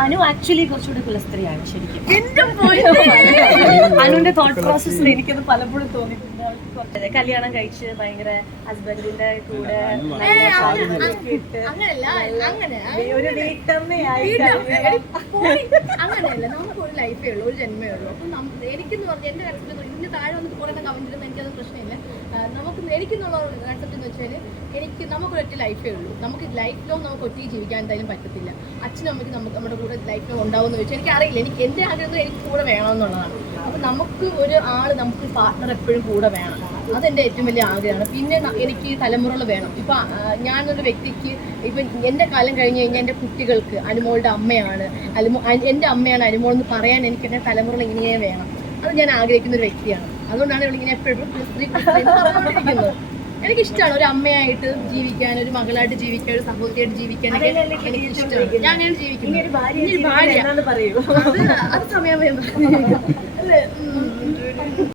Anu actually കുറച്ചുകൂടി കുലസ്ത്രീയാണ് ശരിക്കും. അനുവിന്റെ തോട്ട് പ്രോസസ്സിൽ എനിക്കത് പലപ്പോഴും തോന്നിയിട്ടുണ്ട്. കല്യാണം കഴിച്ച് ഭയങ്കര ഹസ്ബൻഡിന്റെ കൂടെ ഒരു വീട്ടമ്മയായിട്ട് അങ്ങനെയല്ല. നമുക്കൊരു ലൈഫേ ഉള്ളൂ, ഒരു ജന്മേ ഉള്ളൂ. അപ്പം എനിക്കെന്ന് പറഞ്ഞാൽ എന്റെ കൺസെപ്റ്റ് ഇതിന് താഴെ വന്നിട്ട് കുറെ കമന്റിടുമ്പോൾ എനിക്കത് പ്രശ്നമില്ല. നമുക്ക് എനിക്കെന്നുള്ള കൺസെപ്റ്റ് എന്ന് വെച്ചാൽ നമുക്കൊരൊറ്റ ലൈഫേ ഉള്ളൂ. നമുക്ക് ലൈഫ് ലോങ് നമുക്ക് ഒറ്റയ്ക്ക് ജീവിക്കാൻ എന്തായാലും പറ്റത്തില്ല. അച്ഛനും അമ്മയ്ക്ക് നമ്മുടെ കൂടെ ലൈഫ് ലോങ് ഉണ്ടാവുമെന്ന് വെച്ചാൽ എനിക്കറിയില്ല. എനിക്ക് എൻ്റെ ആഗ്രഹം എനിക്ക് കൂടെ വേണമെന്നുള്ളതാണ്. അപ്പം നമുക്ക് ഒരു നമുക്ക് പാർട്ട്ണർ എപ്പോഴും കൂടെ വേണം. അതെൻ്റെ ഏറ്റവും വലിയ ആഗ്രഹമാണ്. പിന്നെ എനിക്ക് തലമുറകൾ വേണം. ഇപ്പം ഞാനൊരു വ്യക്തിക്ക് ഇപ്പം എൻ്റെ കാലം കഴിഞ്ഞ് കഴിഞ്ഞാൽ എൻ്റെ കുട്ടികൾക്ക് അനുമോളുടെ അമ്മയാണ് എൻ്റെ അമ്മയാണ് അനുമോൾ എന്ന് പറയാൻ എനിക്ക് എൻ്റെ തലമുറകൾ ഇങ്ങനെ വേണം. അത് ഞാൻ ആഗ്രഹിക്കുന്ന ഒരു വ്യക്തിയാണ്. അതുകൊണ്ടാണ് ഇവളിങ്ങനെ എപ്പോഴും സ്ത്രീ പറഞ്ഞുകൊണ്ടിരിക്കുന്നത്. എനിക്കിഷ്ടമാണ് ഒരു അമ്മയായിട്ട് ജീവിക്കാൻ, ഒരു മകളായിട്ട് ജീവിക്കാൻ, ഒരു സഹോദരിയായിട്ട് ജീവിക്കാൻ എനിക്കിഷ്ടമാണ്. ഞാൻ അങ്ങനെ ജീവിക്കുന്നു. അത് സമയം